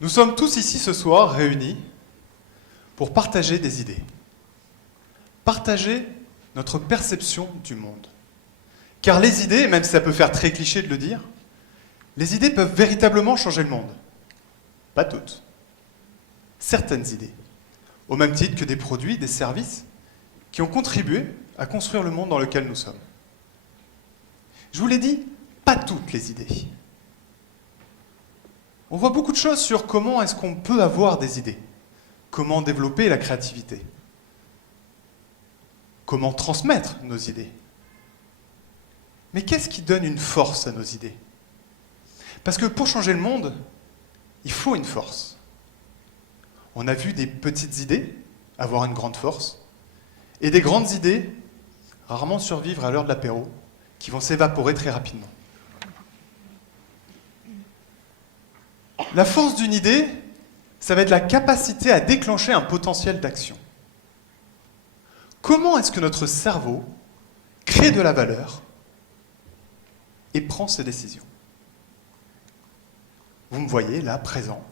Nous sommes tous ici ce soir réunis pour partager des idées. Partager notre perception du monde. Car les idées, même si ça peut faire très cliché de le dire, les idées peuvent véritablement changer le monde. Pas toutes. Certaines idées. Au même titre que des produits, des services qui ont contribué à construire le monde dans lequel nous sommes. Je vous l'ai dit, pas toutes les idées. On voit beaucoup de choses sur comment est-ce qu'on peut avoir des idées, comment développer la créativité, comment transmettre nos idées. Mais qu'est-ce qui donne une force à nos idées? Parce que pour changer le monde, il faut une force. On a vu des petites idées avoir une grande force, et des grandes idées rarement survivre à l'heure de l'apéro, qui vont s'évaporer très rapidement. La force d'une idée, ça va être la capacité à déclencher un potentiel d'action. Comment est-ce que notre cerveau crée de la valeur et prend ses décisions? Vous me voyez là, présent.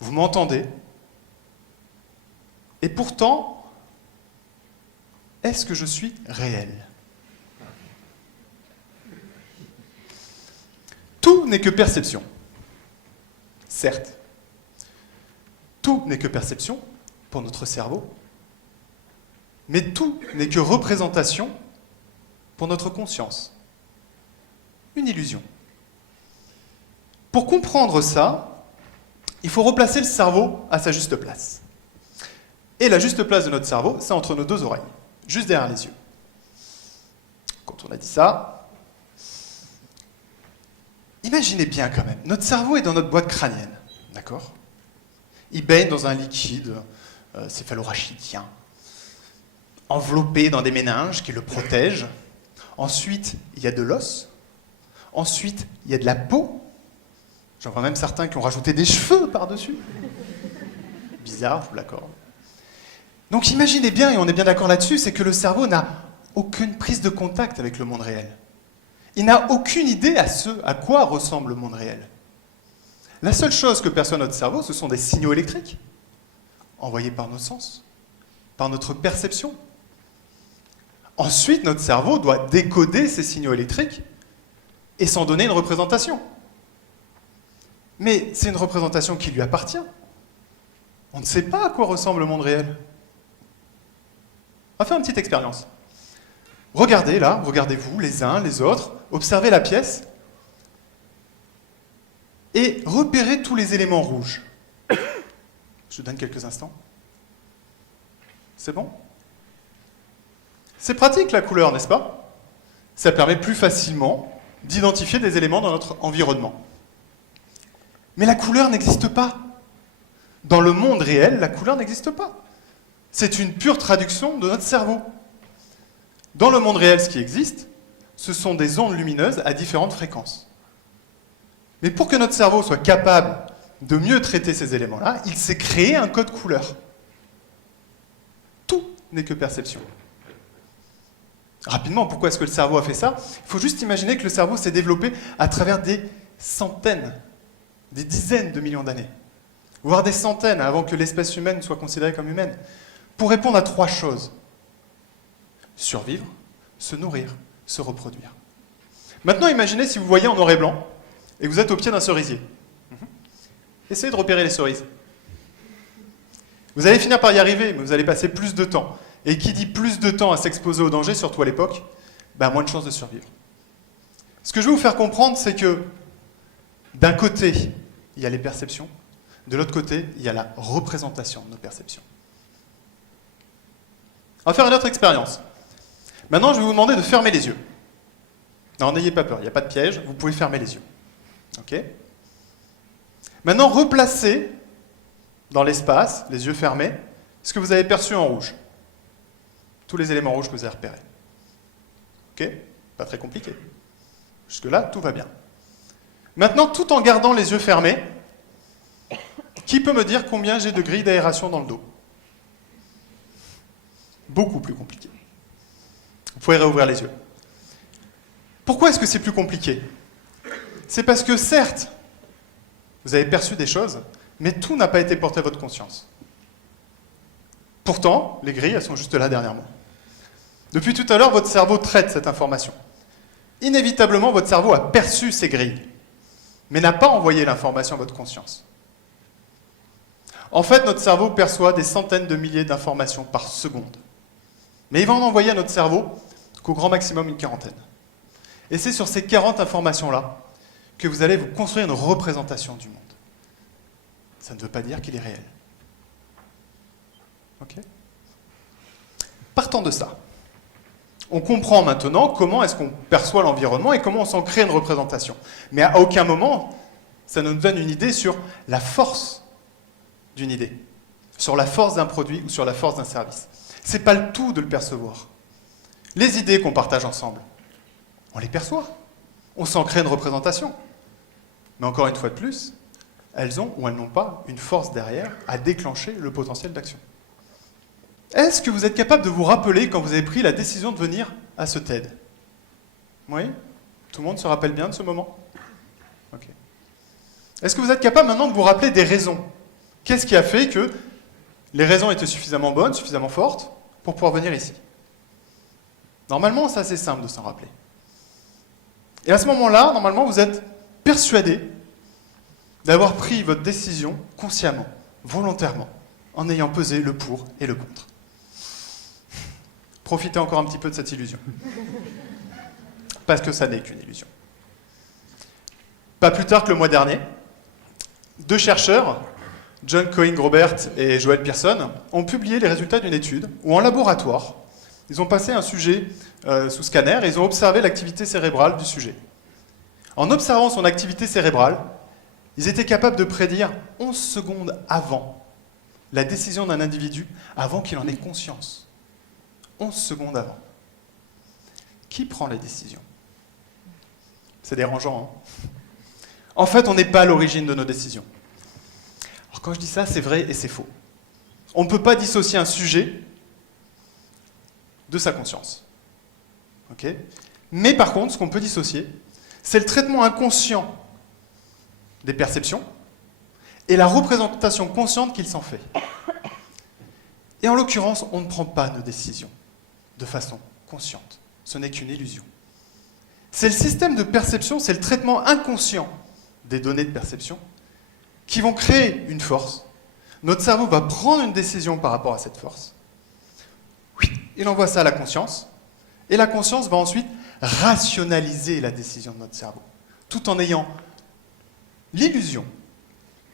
Vous m'entendez. Et pourtant, est-ce que je suis réel? Tout n'est que perception. Certes. Tout n'est que perception pour notre cerveau, mais tout n'est que représentation pour notre conscience. Une illusion. Pour comprendre ça, il faut replacer le cerveau à sa juste place. Et la juste place de notre cerveau, c'est entre nos deux oreilles, juste derrière les yeux. Quand on a dit ça, imaginez bien quand même, notre cerveau est dans notre boîte crânienne, d'accord? Il baigne dans un liquide céphalorachidien, enveloppé dans des méninges qui le protègent. Ensuite, il y a de l'os. Ensuite, il y a de la peau. J'en vois même certains qui ont rajouté des cheveux par-dessus. Bizarre, je vous l'accorde. Donc imaginez bien, et on est bien d'accord là-dessus, c'est que le cerveau n'a aucune prise de contact avec le monde réel. Il n'a aucune idée à quoi ressemble le monde réel. La seule chose que perçoit notre cerveau, ce sont des signaux électriques, envoyés par nos sens, par notre perception. Ensuite, notre cerveau doit décoder ces signaux électriques et s'en donner une représentation. Mais c'est une représentation qui lui appartient. On ne sait pas à quoi ressemble le monde réel. On va faire une petite expérience. Regardez là, regardez-vous les uns, les autres, observez la pièce et repérez tous les éléments rouges. Je vous donne quelques instants. C'est bon? C'est pratique la couleur, n'est-ce pas? Ça permet plus facilement d'identifier des éléments dans notre environnement. Mais la couleur n'existe pas. Dans le monde réel, la couleur n'existe pas. C'est une pure traduction de notre cerveau. Dans le monde réel, ce qui existe, ce sont des ondes lumineuses à différentes fréquences. Mais pour que notre cerveau soit capable de mieux traiter ces éléments-là, il s'est créé un code couleur. Tout n'est que perception. Rapidement, pourquoi est-ce que le cerveau a fait ça? Il faut juste imaginer que le cerveau s'est développé à travers des centaines, des dizaines de millions d'années, voire des centaines avant que l'espèce humaine soit considérée comme humaine, pour répondre à 3 choses. Survivre, se nourrir, se reproduire. Maintenant, imaginez si vous voyez en noir et blanc, et que vous êtes au pied d'un cerisier. Essayez de repérer les cerises. Vous allez finir par y arriver, mais vous allez passer plus de temps. Et qui dit plus de temps à s'exposer au danger, surtout à l'époque, moins de chances de survivre. Ce que je vais vous faire comprendre, c'est que d'un côté, il y a les perceptions, de l'autre côté, il y a la représentation de nos perceptions. On va faire une autre expérience. Maintenant, je vais vous demander de fermer les yeux. Non, n'ayez pas peur, il n'y a pas de piège, vous pouvez fermer les yeux. Ok? Maintenant, replacez dans l'espace, les yeux fermés, ce que vous avez perçu en rouge. Tous les éléments rouges que vous avez repérés. Ok? Pas très compliqué. Jusque-là, tout va bien. Maintenant, tout en gardant les yeux fermés, qui peut me dire combien j'ai de grilles d'aération dans le dos? Beaucoup plus compliqué. Vous pouvez réouvrir les yeux. Pourquoi est-ce que c'est plus compliqué? C'est parce que certes, vous avez perçu des choses, Mais tout n'a pas été porté à votre conscience. Pourtant, les grilles, elles sont juste là derrière moi. Depuis tout à l'heure, votre cerveau traite cette information. Inévitablement, votre cerveau a perçu ces grilles, mais n'a pas envoyé l'information à votre conscience. En fait, notre cerveau perçoit des centaines de milliers d'informations par seconde. Mais il va en envoyer à notre cerveau qu'au grand maximum une quarantaine. Et c'est sur ces 40 informations-là que vous allez vous construire une représentation du monde. Ça ne veut pas dire qu'il est réel. Ok ? Partant de ça, on comprend maintenant comment est-ce qu'on perçoit l'environnement et comment on s'en crée une représentation. Mais à aucun moment, ça nous donne une idée sur la force d'une idée, sur la force d'un produit ou sur la force d'un service. Ce n'est pas le tout de le percevoir. Les idées qu'on partage ensemble, on les perçoit. On s'en crée une représentation. Mais encore une fois de plus, elles ont ou elles n'ont pas une force derrière à déclencher le potentiel d'action. Est-ce que vous êtes capable de vous rappeler quand vous avez pris la décision de venir à ce TED? Oui? Tout le monde se rappelle bien de ce moment? Ok. Est-ce que vous êtes capable maintenant de vous rappeler des raisons? Qu'est-ce qui a fait que les raisons étaient suffisamment bonnes, suffisamment fortes, pour pouvoir venir ici? Normalement, c'est assez simple de s'en rappeler. Et à ce moment-là, normalement, vous êtes persuadé d'avoir pris votre décision consciemment, volontairement, en ayant pesé le pour et le contre. Profitez encore un petit peu de cette illusion. Parce que ça n'est qu'une illusion. Pas plus tard que le mois dernier, 2 chercheurs, John Coing-Robert et Joel Pearson, ont publié les résultats d'une étude où, en laboratoire, ils ont passé un sujet sous scanner et ils ont observé l'activité cérébrale du sujet. En observant son activité cérébrale, ils étaient capables de prédire 11 secondes avant la décision d'un individu, avant qu'il en ait conscience. 11 secondes avant. Qui prend les décisions? C'est dérangeant, hein? En fait, on n'est pas à l'origine de nos décisions. Alors quand je dis ça, c'est vrai et c'est faux. On ne peut pas dissocier un sujet de sa conscience. Okay? Mais par contre, ce qu'on peut dissocier, c'est le traitement inconscient des perceptions et la représentation consciente qu'il s'en fait. Et en l'occurrence, on ne prend pas nos décisions de façon consciente. Ce n'est qu'une illusion. C'est le système de perception, c'est le traitement inconscient des données de perception qui vont créer une force. Notre cerveau va prendre une décision par rapport à cette force. Il envoie ça à la conscience, et la conscience va ensuite rationaliser la décision de notre cerveau, tout en ayant l'illusion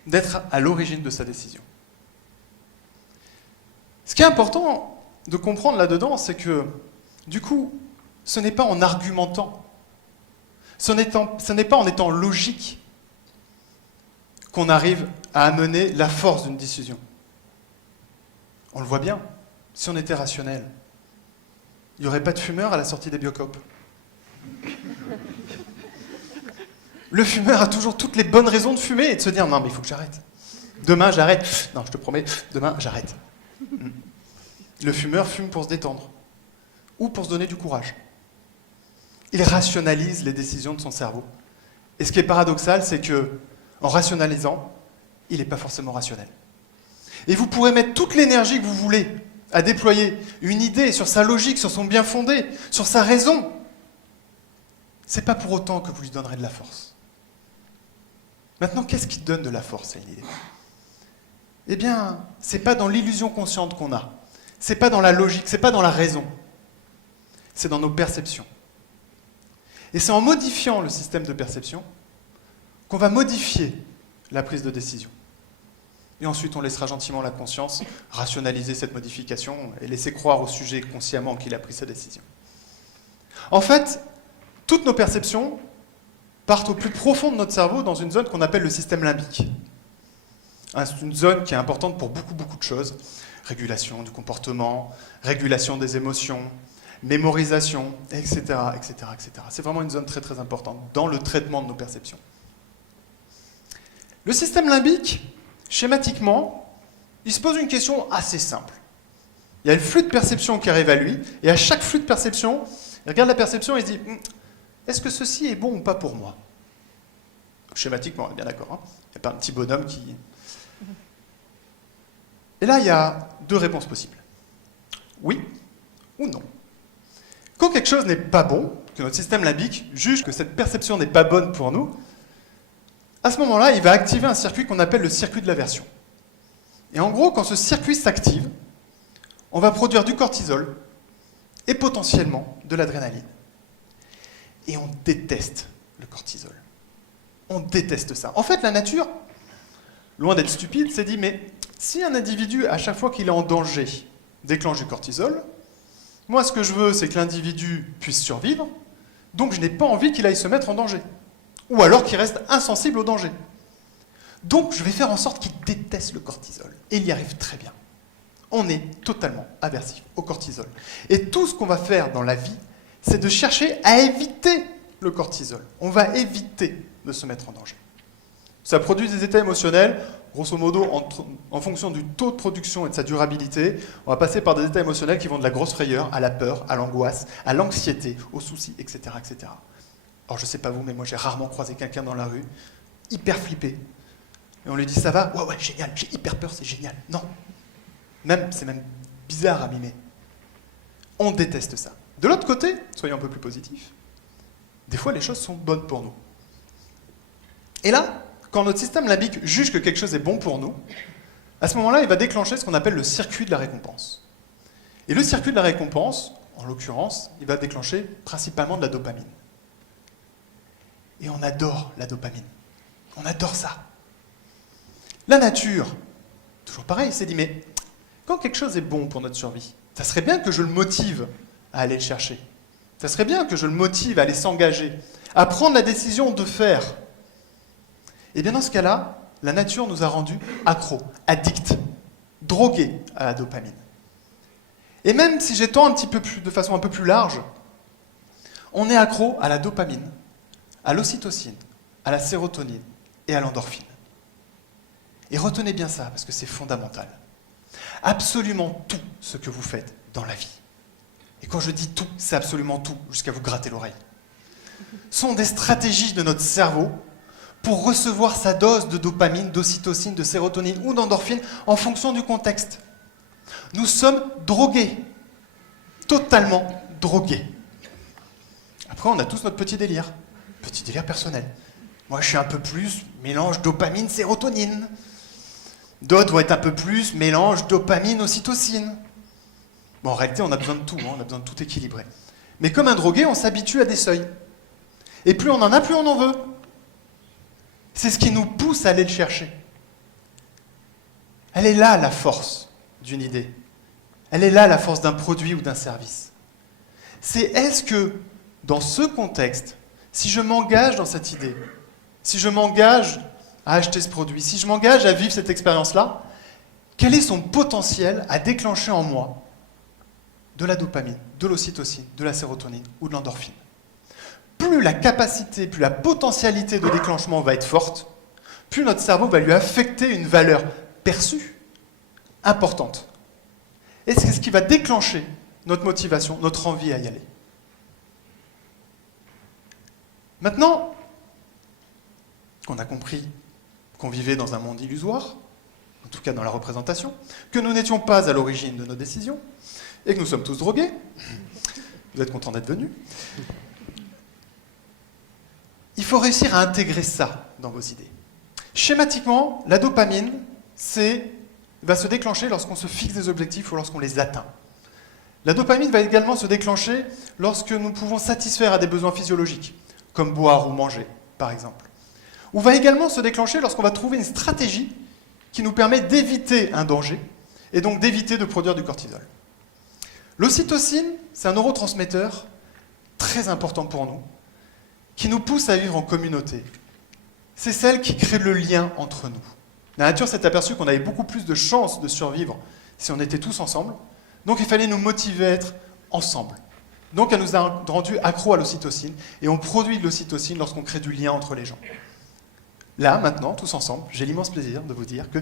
d'être à l'origine de sa décision. Ce qui est important de comprendre là-dedans, c'est que, du coup, ce n'est pas en argumentant, ce n'est pas en étant logique qu'on arrive à amener la force d'une décision. On le voit bien, si on était rationnel, il n'y aurait pas de fumeur à la sortie des Biocop. Le fumeur a toujours toutes les bonnes raisons de fumer et de se dire « Non, mais il faut que j'arrête. Demain, j'arrête. Non, je te promets, demain, j'arrête. » Le fumeur fume pour se détendre ou pour se donner du courage. Il rationalise les décisions de son cerveau. Et ce qui est paradoxal, c'est que, en rationalisant, il n'est pas forcément rationnel. Et vous pourrez mettre toute l'énergie que vous voulez à déployer une idée sur sa logique, sur son bien fondé, sur sa raison. C'est pas pour autant que vous lui donnerez de la force. Maintenant, qu'est-ce qui donne de la force à une idée? Eh bien, c'est pas dans l'illusion consciente qu'on a. C'est pas dans la logique, c'est pas dans la raison. C'est dans nos perceptions. Et c'est en modifiant le système de perception qu'on va modifier la prise de décision. Et ensuite, on laissera gentiment la conscience rationaliser cette modification et laisser croire au sujet consciemment qu'il a pris sa décision. En fait, toutes nos perceptions partent au plus profond de notre cerveau dans une zone qu'on appelle le système limbique. C'est une zone qui est importante pour beaucoup de choses. Régulation du comportement, régulation des émotions, mémorisation, etc., etc., etc. C'est vraiment une zone très importante dans le traitement de nos perceptions. Le système limbique, schématiquement, il se pose une question assez simple. Il y a le flux de perception qui arrive à lui, et à chaque flux de perception, il regarde la perception et il se dit « Est-ce que ceci est bon ou pas pour moi ?» Schématiquement, on est bien d'accord. Hein, il n'y a pas un petit bonhomme Et là, il y a deux réponses possibles. Oui ou non. Quand quelque chose n'est pas bon, que notre système limbique juge que cette perception n'est pas bonne pour nous, à ce moment-là, il va activer un circuit qu'on appelle le circuit de l'aversion. Et en gros, quand ce circuit s'active, on va produire du cortisol et potentiellement de l'adrénaline. Et on déteste le cortisol. On déteste ça. En fait, la nature, loin d'être stupide, s'est dit, mais si un individu, à chaque fois qu'il est en danger, déclenche du cortisol, moi, ce que je veux, c'est que l'individu puisse survivre, donc je n'ai pas envie qu'il aille se mettre en danger. Ou alors qu'il reste insensible au danger. Donc, je vais faire en sorte qu'il déteste le cortisol. Et il y arrive très bien. On est totalement aversif au cortisol. Et tout ce qu'on va faire dans la vie, c'est de chercher à éviter le cortisol. On va éviter de se mettre en danger. Ça produit des états émotionnels, grosso modo, en fonction du taux de production et de sa durabilité. On va passer par des états émotionnels qui vont de la grosse frayeur à la peur, à l'angoisse, à l'anxiété, aux soucis, etc., etc. Alors, je ne sais pas vous, mais moi, j'ai rarement croisé quelqu'un dans la rue, hyper flippé. Et on lui dit, ça va? Ouais, génial, j'ai hyper peur, c'est génial. Non. C'est même bizarre à mimer. On déteste ça. De l'autre côté, soyons un peu plus positifs, des fois, les choses sont bonnes pour nous. Et là, quand notre système limbique juge que quelque chose est bon pour nous, à ce moment-là, il va déclencher ce qu'on appelle le circuit de la récompense. Et le circuit de la récompense, en l'occurrence, il va déclencher principalement de la dopamine. Et on adore la dopamine. On adore ça. La nature, toujours pareil, s'est dit, mais quand quelque chose est bon pour notre survie, ça serait bien que je le motive à aller le chercher. Ça serait bien que je le motive à aller s'engager, à prendre la décision de faire. Et bien dans ce cas-là, la nature nous a rendus accros, addicts, drogués à la dopamine. Et même si j'étends un petit peu plus, de façon un peu plus large, on est accro à la dopamine, à l'ocytocine, à la sérotonine et à l'endorphine. Et retenez bien ça, parce que c'est fondamental. Absolument tout ce que vous faites dans la vie, et quand je dis tout, c'est absolument tout, jusqu'à vous gratter l'oreille, sont des stratégies de notre cerveau pour recevoir sa dose de dopamine, d'ocytocine, de sérotonine ou d'endorphine en fonction du contexte. Nous sommes drogués, totalement drogués. Après, on a tous notre petit délire personnel. Moi, je suis un peu plus mélange dopamine, sérotonine. D'autres vont être un peu plus mélange dopamine, ocytocine. Bon, en réalité, on a besoin de tout, on a besoin de tout équilibrer. Mais comme un drogué, on s'habitue à des seuils. Et plus on en a, plus on en veut. C'est ce qui nous pousse à aller le chercher. Elle est là, la force d'une idée. Elle est là, la force d'un produit ou d'un service. C'est est-ce que, dans ce contexte, si je m'engage dans cette idée, si je m'engage à acheter ce produit, si je m'engage à vivre cette expérience-là, quel est son potentiel à déclencher en moi de la dopamine, de l'ocytocine, de la sérotonine ou de l'endorphine? Plus la capacité, plus la potentialité de déclenchement va être forte, plus notre cerveau va lui affecter une valeur perçue importante. Et c'est ce qui va déclencher notre motivation, notre envie à y aller. Maintenant qu'on a compris qu'on vivait dans un monde illusoire, en tout cas dans la représentation, que nous n'étions pas à l'origine de nos décisions, et que nous sommes tous drogués, vous êtes contents d'être venus, il faut réussir à intégrer ça dans vos idées. Schématiquement, la dopamine, va se déclencher lorsqu'on se fixe des objectifs ou lorsqu'on les atteint. La dopamine va également se déclencher lorsque nous pouvons satisfaire à des besoins physiologiques, comme boire ou manger, par exemple. Ou va également se déclencher lorsqu'on va trouver une stratégie qui nous permet d'éviter un danger, et donc d'éviter de produire du cortisol. L'ocytocine, c'est un neurotransmetteur très important pour nous, qui nous pousse à vivre en communauté. C'est celle qui crée le lien entre nous. La nature s'est aperçue qu'on avait beaucoup plus de chances de survivre si on était tous ensemble, donc il fallait nous motiver à être ensemble. Donc elle nous a rendus accros à l'ocytocine, et on produit de l'ocytocine lorsqu'on crée du lien entre les gens. Là, maintenant, tous ensemble, j'ai l'immense plaisir de vous dire que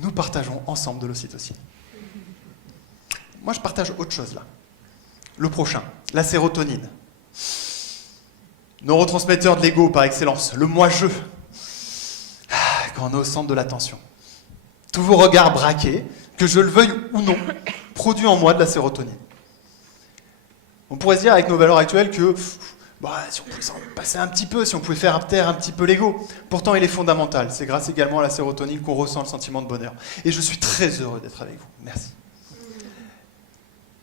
nous partageons ensemble de l'ocytocine. Moi, je partage autre chose là. Le prochain, la sérotonine. Neurotransmetteur de l'ego par excellence, le moi-je. Quand on est au centre de l'attention. Tous vos regards braqués, que je le veuille ou non, produit en moi de la sérotonine. On pourrait se dire avec nos valeurs actuelles que si on pouvait s'en passer un petit peu, si on pouvait faire taire un petit peu l'ego. Pourtant, il est fondamental. C'est grâce également à la sérotonine qu'on ressent le sentiment de bonheur. Et je suis très heureux d'être avec vous. Merci.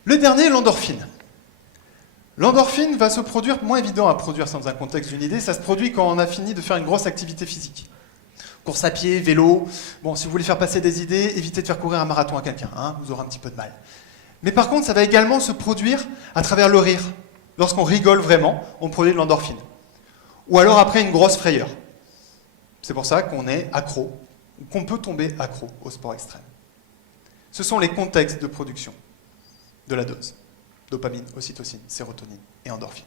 Le dernier, l'endorphine. L'endorphine va se produire, moins évident à produire dans un contexte d'une idée, ça se produit quand on a fini de faire une grosse activité physique. Course à pied, vélo. Bon, si vous voulez faire passer des idées, évitez de faire courir un marathon à quelqu'un, hein, vous aurez un petit peu de mal. Mais par contre, ça va également se produire à travers le rire. Lorsqu'on rigole vraiment, on produit de l'endorphine. Ou alors après une grosse frayeur. C'est pour ça qu'on est accro, ou qu'on peut tomber accro au sport extrême. Ce sont les contextes de production de la dose. Dopamine, ocytocine, sérotonine et endorphine.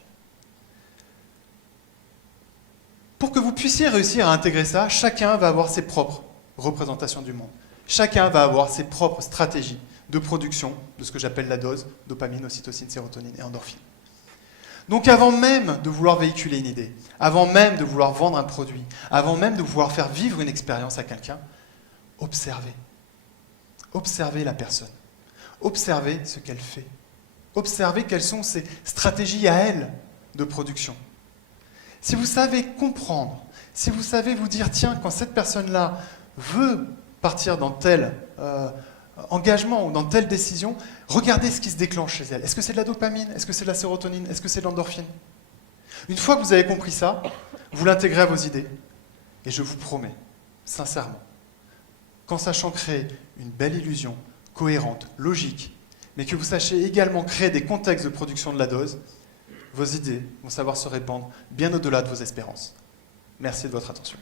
Pour que vous puissiez réussir à intégrer ça, chacun va avoir ses propres représentations du monde. Chacun va avoir ses propres stratégies de production de ce que j'appelle la dose, dopamine, ocytocine, sérotonine et endorphine. Donc avant même de vouloir véhiculer une idée, avant même de vouloir vendre un produit, avant même de vouloir faire vivre une expérience à quelqu'un, observez. Observez la personne. Observez ce qu'elle fait. Observez quelles sont ses stratégies à elle de production. Si vous savez comprendre, si vous savez vous dire, tiens, quand cette personne-là veut partir dans tel engagement ou dans telle décision, regardez ce qui se déclenche chez elle. Est-ce que c'est de la dopamine? Est-ce que c'est de la sérotonine? Est-ce que c'est de l'endorphine? Une fois que vous avez compris ça, vous l'intégrez à vos idées. Et je vous promets, sincèrement, qu'en sachant créer une belle illusion, cohérente, logique, mais que vous sachiez également créer des contextes de production de la dose, vos idées vont savoir se répandre bien au-delà de vos espérances. Merci de votre attention.